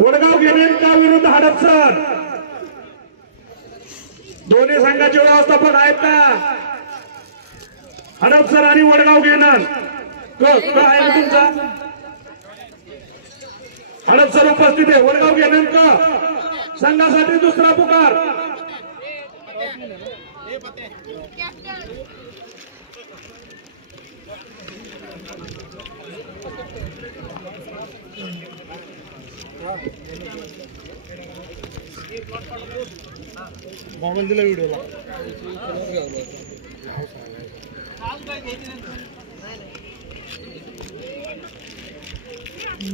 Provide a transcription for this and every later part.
वडगाव घेणेंका विरुद्ध हडपसर दोन्ही संघाचे व्यवस्थापक आहेत का? हडपसर आणि वडगाव घेणं काय आहे तुमचा? हडपसर उपस्थित आहे. वडगाव घेणं का संघासाठी दुसरा पुकार. मोबाईल दिला व्हिडिओला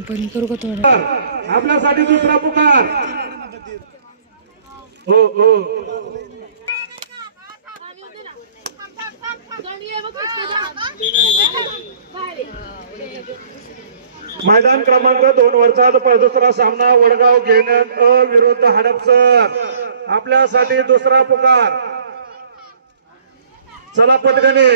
बंद करू का थोडं? आपल्यासाठी दुसरा पुकार. हो हो मैदान क्रमांक 2 वरचा दुसरा सामना वडगाव घेणं विरुद्ध हडपसर. आपल्यासाठी दुसरा पुकार. चला पटकने.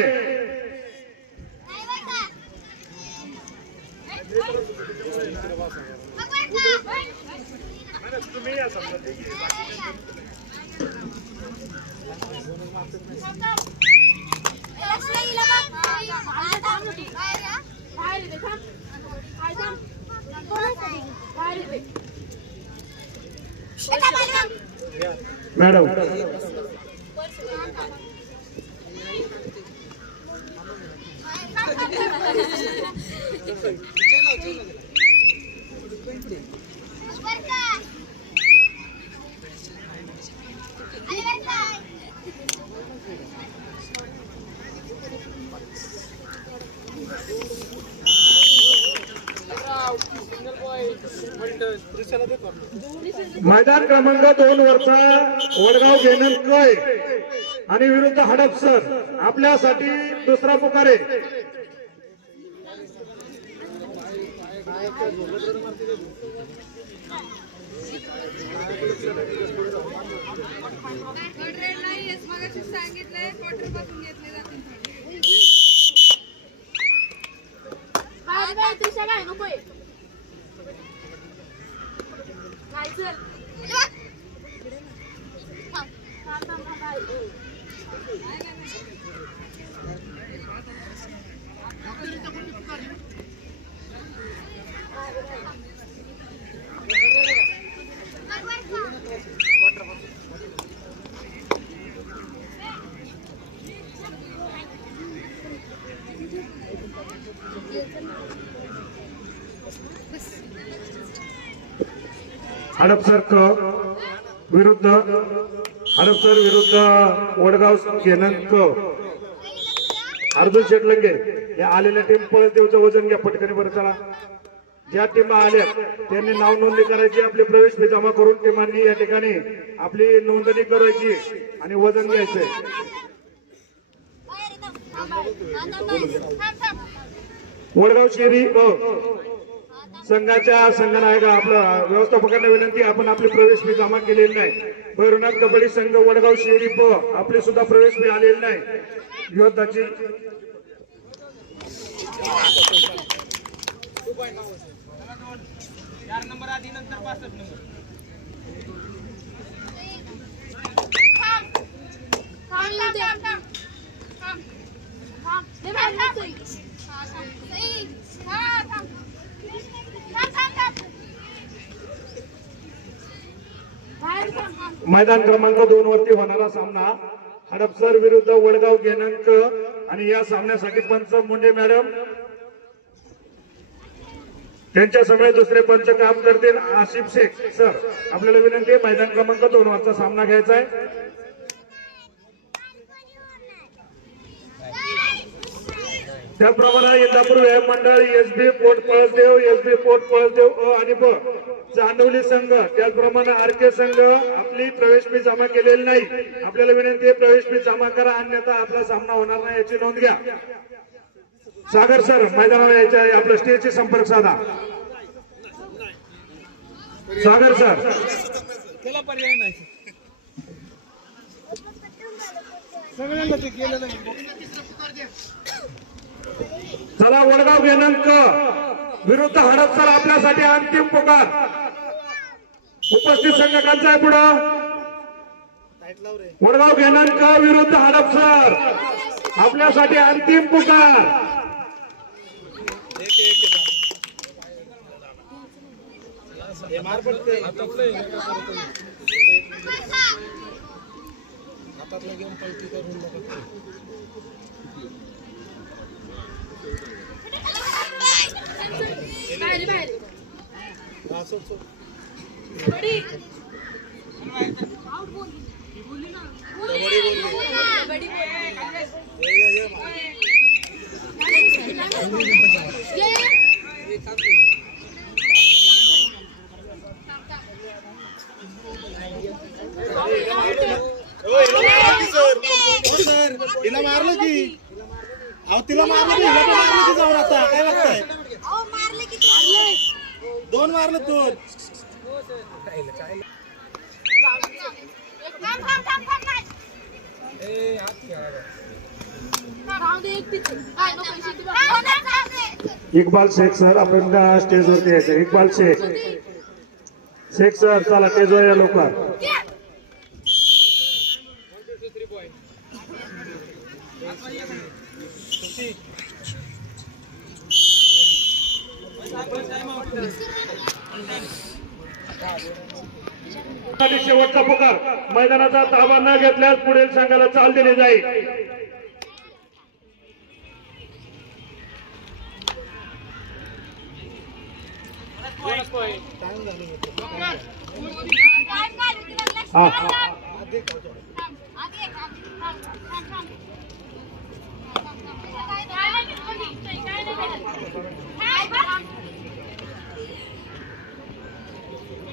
मॅडम मैदान क्रमांक 2 वरचा वडगाव घेणं कय आणि विरुद्ध हडपसर. आपल्यासाठी दुसरा पुकार आहे. हडपसर विरुद्ध वडगाव घेणं अर्जुन शेटलंगे या आलेल्या टीम पळदेवचं वजन घ्या पटकन बरं. चला ज्या टीम आल्या त्यांनी नाव नोंदणी करायची. आपली प्रवेश फी जमा करून टीमांनी या ठिकाणी आपली नोंदणी करायची आणि वजन घ्यायचंय. वडगाव शेरी संघाच्या संघनायक आपलं व्यवस्थापकांना विनंती, आपण आपली प्रवेश फी जमा केलेली नाही. भैरवनाथ कबड्डी संघ वडगाव शेरी आपली सुद्धा प्रवेश फी आलेली नाही. योद्धाची मैदान क्रमांक 2 वरती होणारा सामना हडपसर विरुद्ध वडगाव घेणं आणि या सामन्यासाठी पंच मुंडे मॅडम त्यांच्या समोर दुसरे पंच काम करतील आसिफ शेख सर. आपल्याला विनंती आहे मैदान क्रमांक 2 वरचा सामना घ्यायचा आहे. त्याचप्रमाणे इंदापूर व्यायाम मंडळ एसबी पोट पळसदेव आणि ब चांदवली संघ त्याचप्रमाणे आरके संघ आपली प्रवेश फी जमा केलेली नाही. आपल्याला विनंती आहे प्रवेश फी जमा करा, अन्यथा आपला सामना होणार नाही याची नोंद घ्या. सागर सर मैदानावर यायचे आहे. आपल्या स्टेजशी संपर्क साधा. सागर सर त्याला पर्याय नाही. सगळ्यांना ते केलं नाही. चला वडगाव घेणं विरुद्ध हडपसर आपल्यासाठी अंतिम पुकार. उपस्थित संघटनांचा आहे पुढं वडगाव घेणांक विरुद्ध हडपसर आपल्यासाठी अंतिम पुकार. हातातला घेऊन पलटी करून तिला मारलं की अहो तिला मारलं की हिला पण मारलं की जाऊन आता काय बघताय दोन मारलं दोन इक्बाल शेख सर आपण स्टेजवरती यायचं. इक्बाल शेख शेख सर चला स्टेजवर या लवकर. शेवटचा पुकार. मैदानाचा ताबा न घेतल्यास पुढील संघाला चाल दिली जाईल.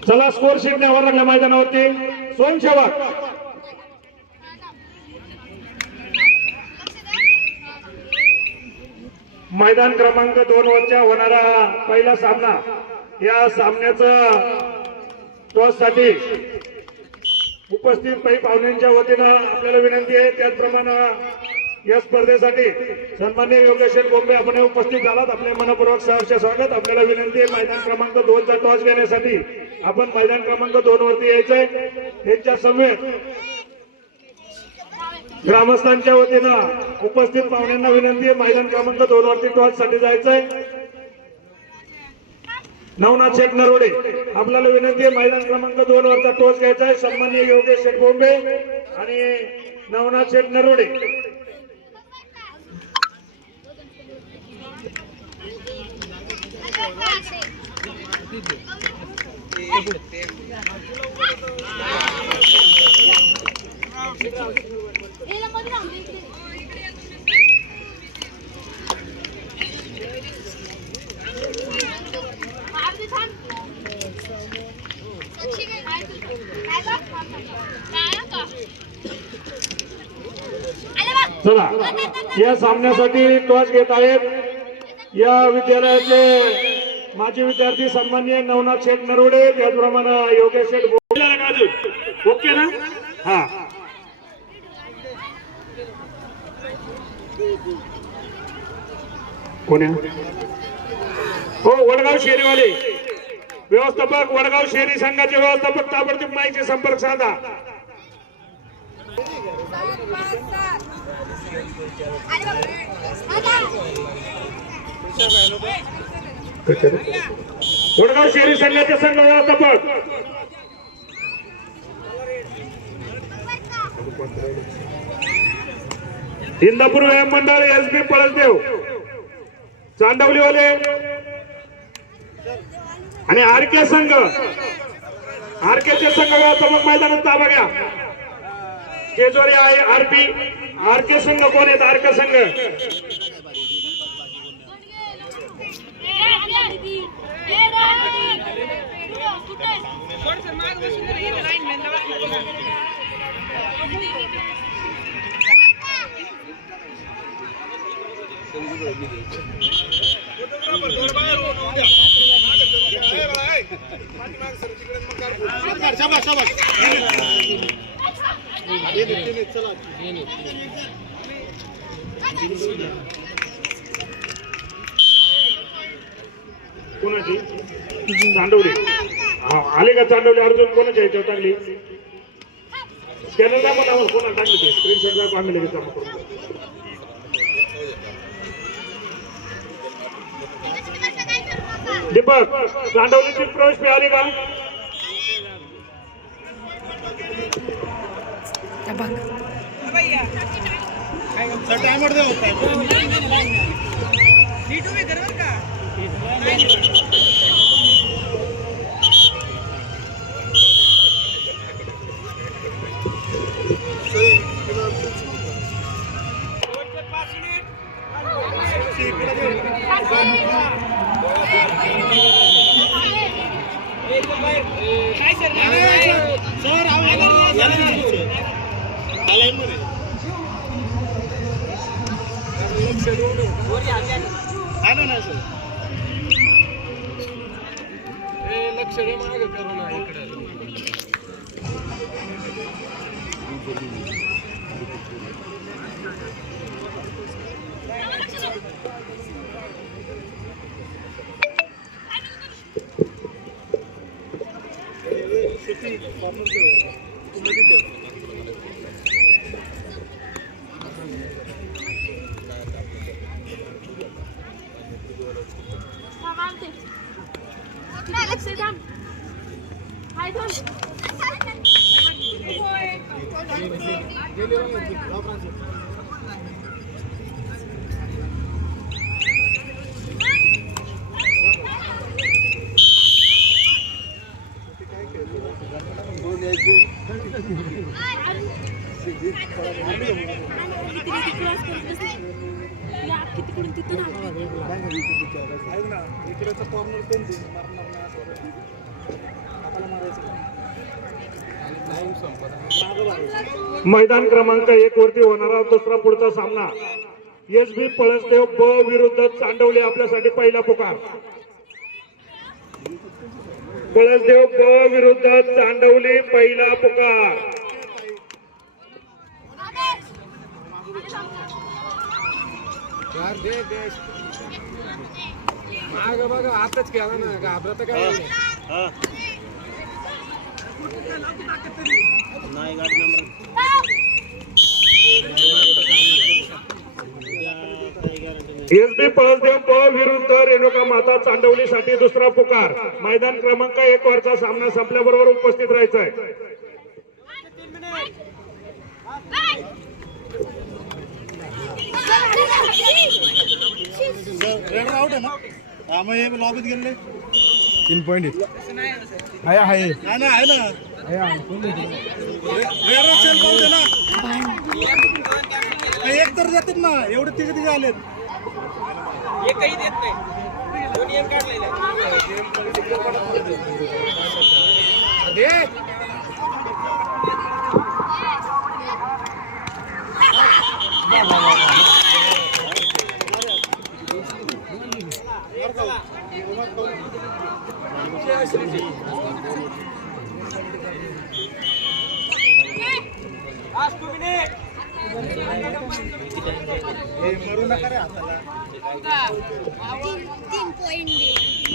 चला स्कोर शीट वर लागल्या मैदानावरती स्वयंसेवक मैदान क्रमांक 2 वरच्या होणारा पहिला सामना. या सामन्याचं टॉस साठी उपस्थित काही पाहुण्यांच्या वतीनं आपल्याला विनंती आहे. त्याचप्रमाणे या स्पर्धेसाठी सन्माननीय योगेश बोंबे आपण उपस्थित झालात. आपले मनपूर्वक सहर्ष स्वागत. आपल्याला विनंती आहे मैदान क्रमांक 2 चा टॉस घेण्यासाठी आपण मैदान क्रमांक 2 वरती यायचंय. त्यांच्या समेत ग्रामस्थांच्या वतीनं उपस्थित पाहुण्यांना विनंती आहे मैदान क्रमांक 2 वरती टॉस साठी जायचंय. नवनाथ शेठ नरोडे आपल्याला विनंती आहे मैदान क्रमांक 2 वरचा टॉस घ्यायचा आहे. सन्माननीय योगेश शेठ बोंबे आणि नवनाथ शेठ नरोडे. चला या सामन्यासाठी टॉस घेत आहेत या विद्यालयाचे माजी विद्यार्थी सन्माननीय नवनाथ शेठ नरोडे, त्याचप्रमाणे योगेश शेठ बोंबे. ओके ना? हा कोण आहे? हो वडगाव शेरीवाले व्यवस्थापक, वडगाव शेरी संघाचे व्यवस्थापक ताबडतोब माहिती संपर्क साधा. वडगाव शेरी संघाचे संघ व्यवस्थापक इंदापूर व्यायाम मंडळ एसबी पळसदेव चांदवलीवाले आणि आरके संघ, आरकेचे संघ व्यवस्थापक मैदानात ताबा घ्या. केजोरी आहे आरपी. आरके संघ कोण आहेत? आरके संघ कोणाची? चांदवली. हा आले का चांडवले अर्जुन कोणाच्या ह्याच्यावर टाकली स्कॅनर दाखवा ना कोणाला टाकली ते स्क्रीनशॉट दाखवा आम्ही लगेच जमा करू दीपक चांडवलीची प्रवेश मिळाली का सर टायमर दे होत लक्ष रे मागे करू ना इकडे मैदान क्रमांक 1 वरती होणारा दुसरा पुढचा सामना एसबी पळसदेव ब विरुद्ध चांडवली आपल्यासाठी पहिला पुकार पळसदेव ब विरुद्ध चांडवली पहिला पुकार माग बघा आताच केला ना घाबरत काय एसबी पळसदेव ब विरुद्ध रेणुका माता चांडवलीसाठी दुसरा पुकार मैदान क्रमांक 1 वरचा सामना संपल्याबरोबर उपस्थित राहायचा आहे रेड आउट आहे ना हा मग हे लॉबीत गेले 3 पॉइंट आहे आहे ना रेड असेल पाहू ना एक तर देतात ना एवढे तिघे आलेत एकही देत नाही दोन्ही एक काढलेले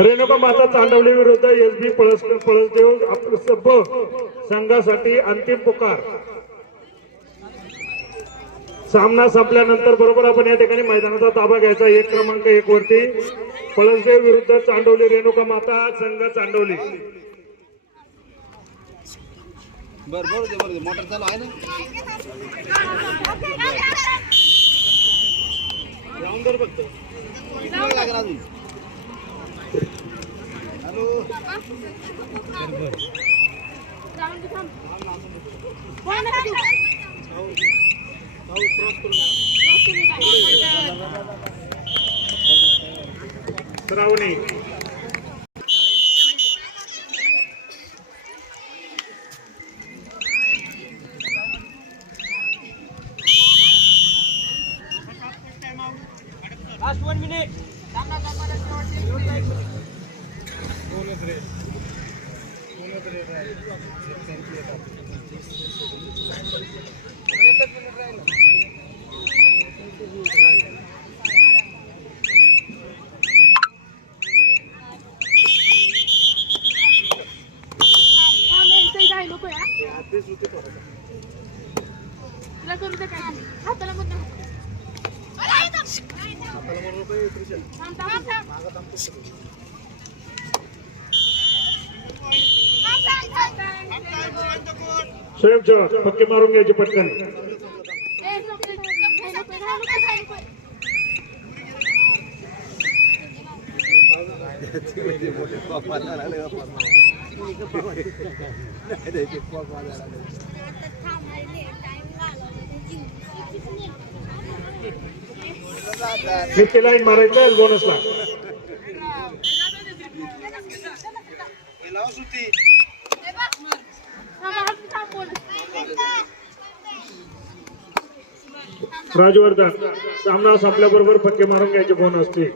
रेणुका माता चांडवली विरुद्ध एसबी पळसदेव ब संघासाठी अंतिम पुकार सामना संपल्यानंतर बरोबर आपण या ठिकाणी मैदानाचा ताबा घ्यायचा 1 क्रमांक 1 वरती पळसदेव विरुद्ध चांडवली रेणुका माता संघ चांडवली बरोबर मोटर चालू आहे ना बघतो श्रावणी लास्ट 1 मिनिट तुला करू दे काय हाताला मुद्दा स्वयंसेवक पक्के मारून घ्यायचे पटकन. किती लाईन मारायचं बोनसला. राजवर्धन सामना संपल्याबरोबर पक्के मारून घ्यायचे बोनस ते.